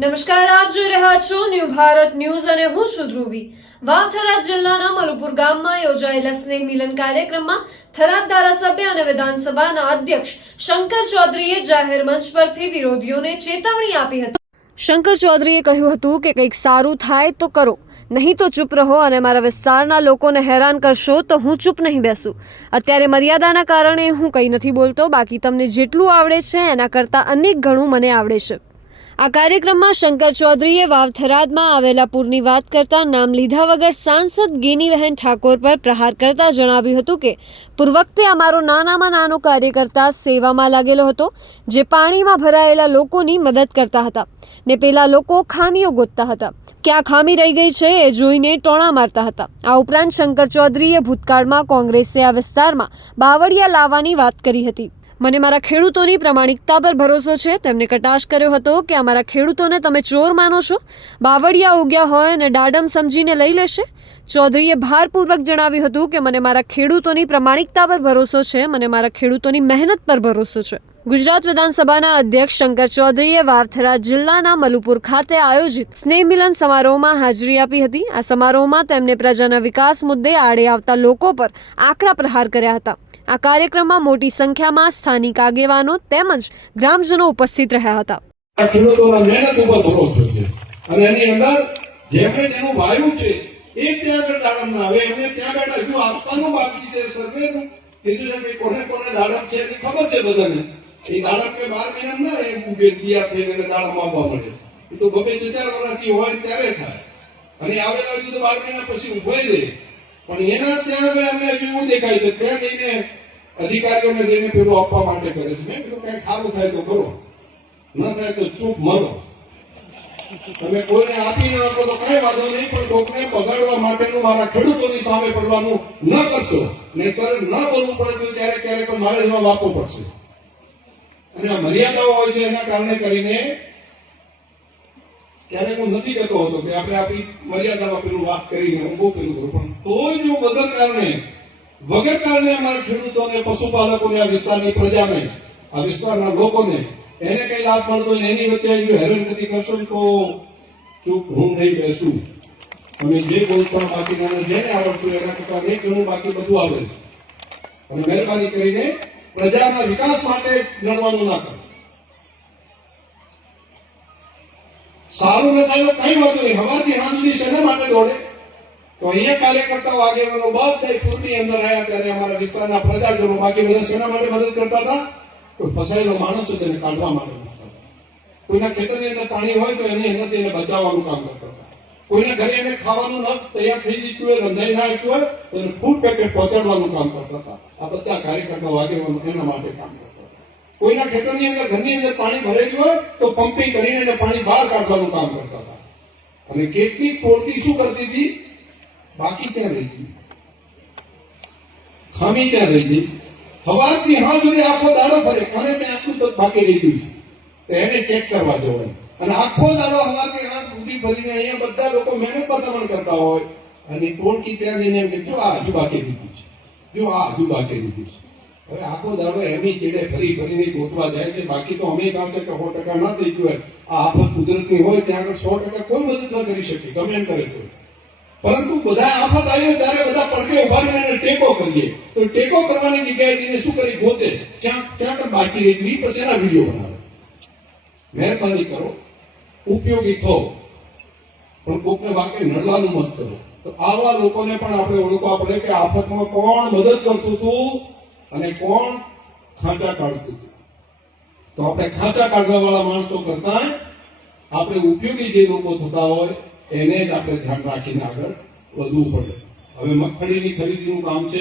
નમસ્કાર, આપ જોઈ રહ્યા છો ન્યૂ ભારત ન્યૂઝ અને હું છું ધ્રુવી. વાવ થરાદ જિલ્લાના મલુપુર ગામમાં યોજાયેલા સ્નેહ મિલન કાર્યક્રમમાં થરાદ ધારાસભ્ય અને વિધાનસભાના અધ્યક્ષ શંકર ચૌધરીએ જાહેર મંચ પરથી વિરોધીઓને ચેતવણી આપી હતી. શંકર ચૌધરીએ કહ્યું હતું કે કંઈક સારું થાય તો કરો. નહીં તો ચૂપ રહો અને મારા વિસ્તારના લોકોને હેરાન કરશો તો હું ચૂપ નહીં બેસું. અત્યારે મર્યાદાના કારણે હું કંઈ નથી બોલતો, બાકી તમને જેટલું આવડે છે એના કરતાં અનેક ગણું મને આવડે છે. આ કાર્યક્રમમાં શંકર ચૌધરીએ વાવથરાદમાં આવેલા પૂરની વાત કરતા નામ લીધા વગર સાંસદ ગેનીબહેન ઠાકોર પર પ્રહાર કરતા જણાવ્યું હતું કે પૂર્વક્તે અમારો નાનામાં નાનો કાર્યકર્તા સેવામાં લાગેલો હતો, જે પાણીમાં ભરાયેલા લોકોની મદદ કરતા હતા ને પેલા લોકો ખામીઓ ગોતતા હતા. ક્યાં ખામી રહી ગઈ છે એ જોઈને ટોણા મારતા હતા. આ ઉપરાંત શંકર ચૌધરીએ ભૂતકાળમાં કોંગ્રેસે આ વિસ્તારમાં બાવળિયા લાવવાની વાત કરી હતી. મને મારા ખેડૂતોની પ્રમાણિકતા પર ભરોસો છે. તેમને કટાશ કર્યો હતો કે અમારા ખેડૂતોને તમે ચોર માનો છો. બાવળિયા ઉગ્યા હોય અને દાડમ સમજીને લઈ લેશે. ચૌધરીએ ભારપૂર્વક જણાવ્યું હતું કે મને મારા ખેડૂતોની પ્રમાણિકતા પર ભરોસો છે. મને મારા ખેડૂતોની મહેનત પર ભરોસો છે. ગુજરાત વિધાનસભાના અધ્યક્ષ શંકર ચૌધરીએ વાવથરા જિલ્લાના મલુપુર ખાતે આયોજિત સ્નેહ મિલન સમારોહમાં હાજરી આપી હતી. આ સમારોહમાં તેમણે પ્રજાના વિકાસ મુદ્દે આડે આવતા લોકો પર આકરા પ્રહાર કર્યા હતા. આ કાર્યક્રમમાં મોટી સંખ્યામાં સ્થાનિક આગેવાનો તેમજ ગ્રામજનો ઉપસ્થિત રહ્યા હતા. અને એની કોને કોને દાડમ છે એની ખબર છે બધાને. એ દાડમ કે બાર મહિના ના એ ઉગે દિયા થઈને એને દાડમ માપવા મળે એ તો બબે ચાર વર્ષથી હોય ત્યારે થાય. અને આવેલા હજુ તો બાર મહિના પછી ઉભાઈ રહે. પણ એના ત્યાં હવે અમને એવું દેખાય છે ત્યાં જઈને અધિકારીઓને જઈને પેલું આપવા માટે કરે છે. મેં કીધું કઈ સારું થાય તો કરો. ન થાય તો ચૂપ મરો. તમે કોઈને આપી ના આપો તો કઈ વાંધો નહીં, પણ કોકને બગાડવા માટેનું મારા ખેડૂતોની સામે પડવાનું ન કરશો. નહીતર ન બોલવું પડે તો ક્યારેક ક્યારેક મારે જવાબ આપવો પડશે. અને આ મર્યાદાઓ હોય છે એના કારણે કરીને ક્યારેક હું નથી કહેતો હતો કે આપણે આપણી મર્યાદામાં પેલું વાત કરીને હું બહુ પેલું કરું, પણ તોય જો વગર કારણે વગર કારણે અમારા ખેડૂતોને, પશુપાલકોને, આ વિસ્તારની પ્રજાને, આ વિસ્તારના લોકોને એને કઈ લાભ મળતો હોય એની વચ્ચે જો હેરાનગતિ કરશો તો ચૂપ હું નહીં બેસું. અમે જે બોલતા બાકી જેને આવડતું એના કરતા નહીં ઘણું બાકી બધું આવડે છે. અને મહેરબાની કરીને પ્રજાના વિકાસ માટે લડવાનું ના કરે. સારું ન થાય કઈ વાંધો નહીં. હવારથી હાથ સુધી શેના માટે દોડે? તો અહીંયા કાર્યકર્તાઓ આગેવાનો બધા પૂરની અંદર આવ્યા ત્યારે અમારા વિસ્તારના પ્રજાજનો બાકી બધા શેના માટે મદદ કરતા હતા? કોઈ ફસાયેલો માણસ તેને કાઢવા માટે કોઈના ખેતરની અંદર પાણી હોય તો એની અંદર તેને બચાવવાનું કામ કરતા કોઈના ઘરે એને ખાવાનું ન તૈયાર થઈ જતું હોય, રંધાઈ ના આવતું હોય તો એને ફૂડ પેકેટ પહોંચાડવાનું કામ કરતા હતા. આ બધા કાર્યકર્તાઓ આગેવાનો એના માટે કામ કરતા હતા. કોઈના ખેતરની અંદર, ઘરની અંદર પાણી ભરેલું હોય, તો પમ્પિંગ કરીને એને પાણી બહાર કાઢવાનું કામ કરતા હતા. અને કેટલી ટોળકી શું કરતી હતી? બાકી ક્યાં રહી ગઈ ખામી ક્યાં રહી ગઈ હવાથી હા સુધી આખો દાડો ભરે અને ત્યાં આટલું બાકી રહી ગયું એને ચેક કરવા જવાય અને આખો દાડો હવાથી હાથ સુધી ભરીને અહીંયા બધા લોકો મહેનત બતાવણ કરતા હોય. અને ટોળકી ત્યાં જઈને એમ કે, જો આ હજુ બાકી દીધું છે. જો આ હજુ બાકી દીધું છે. હવે આખો દાડો એમની ચેડે ફરી ફરીને ગોતવા જાય છે. બાકી તો અમે પાસે કે સો ટકા ના થઈ ગયું હોય. આ આફત કુદરતની હોય ત્યાં આગળ સો ટકા કોઈ મદદ ન કરી શકે. ગમે એમ કરે છે. પરંતુ બધા આફત આવ્યો ત્યારે બધા પડકે ઊભા રહીને ટેકો કરીએ. તો ટેકો કરવાની જગ્યાએ જઈને શું કરી? ગોતે. ક્યાં ક્યાં બાકી રહી પછી એના વીડિયો બનાવે. મહેરબાની કરો. ઉપયોગી થો. પણ કોકને વાકે નડવાનું મત કરો. તો આવા લોકોને પણ આપણે ઓળખવા પડે કે આફતમાં કોણ મદદ કરતું હતું અને કોણ ખાંચા કાઢતું હતું. તો આપણે ખાંચા કાઢવા વાળા માણસો કરતા આપણે ઉપયોગી જે લોકો થતા હોય, એને જ આપણે ધ્યાન રાખીને આગળ વધવું પડે. હવે મગફળીની ખરીદીનું કામ છે